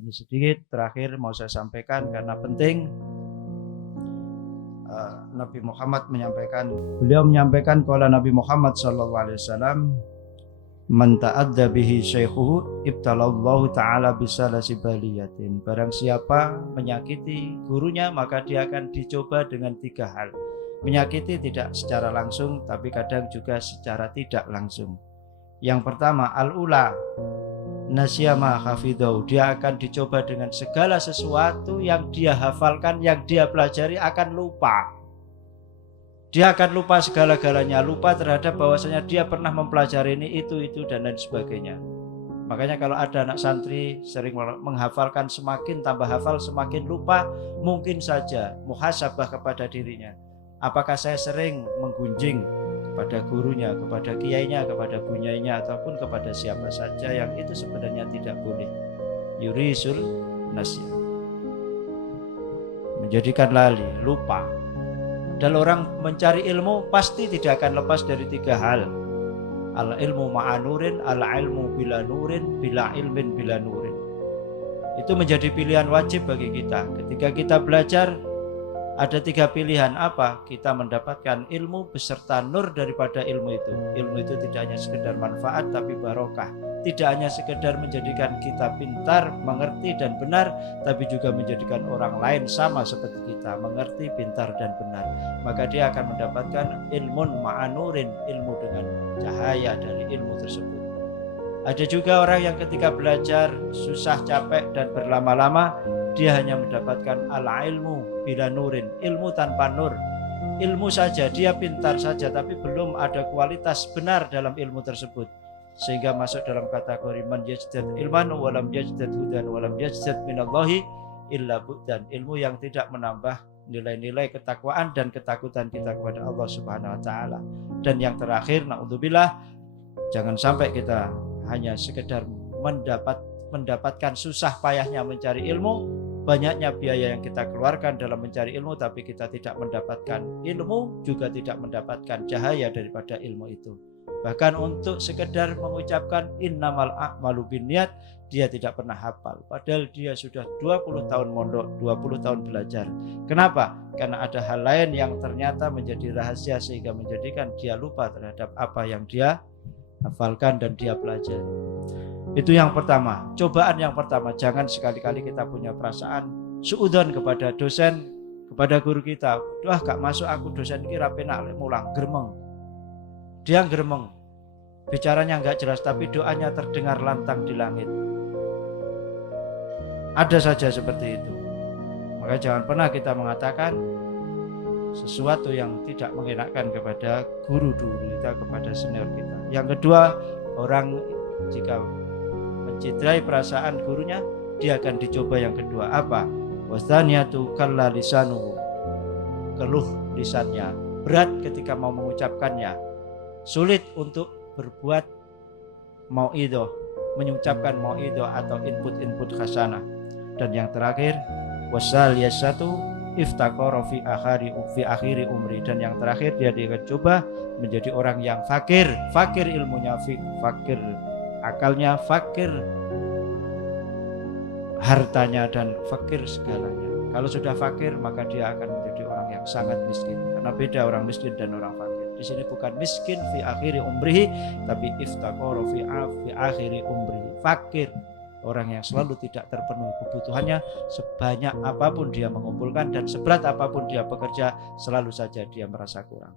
Ini sedikit terakhir mau saya sampaikan karena penting. Nabi Muhammad beliau menyampaikan qala Nabi Muhammad sallallahu alaihi wasallam, man ta'adda bihi syaikhuhu ibtalallahu ta'ala bisalasi baliyatin. Barang siapa menyakiti gurunya maka dia akan dicoba dengan 3 hal. Menyakiti tidak secara langsung tapi kadang juga secara tidak langsung. Yang pertama al-ula nasyama hafidau, dia akan dicoba dengan segala sesuatu yang dia hafalkan, yang dia pelajari akan lupa. Dia akan lupa segala-galanya, lupa terhadap bahwasanya dia pernah mempelajari ini, itu dan lain sebagainya. Makanya kalau ada anak santri sering menghafalkan, semakin tambah hafal semakin lupa, mungkin saja muhasabah kepada dirinya. Apakah saya sering menggunjing kepada gurunya, kepada kiainya, kepada bunyainya, ataupun kepada siapa saja yang itu sebenarnya tidak boleh. Yurisul nasya, menjadikan lali, lupa. Dan orang mencari ilmu pasti tidak akan lepas dari 3 hal. Al ilmu ma'anurin, al ilmu bila nurin, bila ilmin bila nurin. Itu menjadi pilihan wajib bagi kita. Ketika kita belajar, ada 3 pilihan. Apa? Kita mendapatkan ilmu beserta nur daripada ilmu itu. Ilmu itu tidak hanya sekedar manfaat tapi barokah. Tidak hanya sekedar menjadikan kita pintar, mengerti dan benar, tapi juga menjadikan orang lain sama seperti kita, mengerti, pintar dan benar. Maka dia akan mendapatkan ilmun ma'anurin, ilmu dengan cahaya dari ilmu tersebut. Ada juga orang yang ketika belajar susah, capek dan berlama-lama, dia hanya mendapatkan al-ilmu bila nurin, ilmu tanpa nur. Ilmu saja, dia pintar saja tapi belum ada kualitas benar dalam ilmu tersebut, sehingga masuk dalam kategori man yajdad ilman walam yajdad hudan walam yajdad minallahi illa bu'dan, ilmu yang tidak menambah nilai-nilai ketakwaan dan ketakutan kita kepada Allah Subhanahu wa taala. Dan yang terakhir, naudzubillah, jangan sampai kita hanya sekedar mendapatkan susah payahnya mencari ilmu, banyaknya biaya yang kita keluarkan dalam mencari ilmu, tapi kita tidak mendapatkan ilmu, juga tidak mendapatkan cahaya daripada ilmu itu. Bahkan untuk sekedar mengucapkan innamal a'malu binniyat, dia tidak pernah hafal. Padahal dia sudah 20 tahun mondok, 20 tahun belajar. Kenapa? Karena ada hal lain yang ternyata menjadi rahasia sehingga menjadikan dia lupa terhadap apa yang dia hafalkan dan dia pelajari. Itu yang pertama, cobaan yang pertama. Jangan sekali-kali kita punya perasaan suudzon kepada dosen, kepada guru kita. Wah, gak masuk aku dosen kira penak mulang, geremeng. Dia geremeng, bicaranya gak jelas tapi doanya terdengar lantang di langit. Ada saja seperti itu. Maka jangan pernah kita mengatakan sesuatu yang tidak mengenakan kepada guru-guru kita, kepada senior kita. Yang kedua, orang jika mencederai perasaan gurunya, dia akan dicoba yang kedua. Apa? Wasaniyatu kalla lisanuhu, keluh lisannya, berat ketika mau mengucapkannya, sulit untuk berbuat mauidhah, mengucapkan mauidhah atau input hasanah. Dan yang terakhir, wasaliyasatu iftaqara fi akhiri umri, dan yang terakhir dia akan coba menjadi orang yang fakir ilmunya, fakir akalnya, fakir hartanya dan fakir segalanya. Kalau sudah fakir maka dia akan menjadi orang yang sangat miskin. Karena beda orang miskin dan orang fakir. Di sini bukan miskin fi akhiri umrihi, tapi iftaqara fi akhiri umrihi, fakir, orang yang selalu tidak terpenuhi kebutuhannya. Sebanyak apapun dia mengumpulkan dan seberat apapun dia bekerja, selalu saja dia merasa kurang.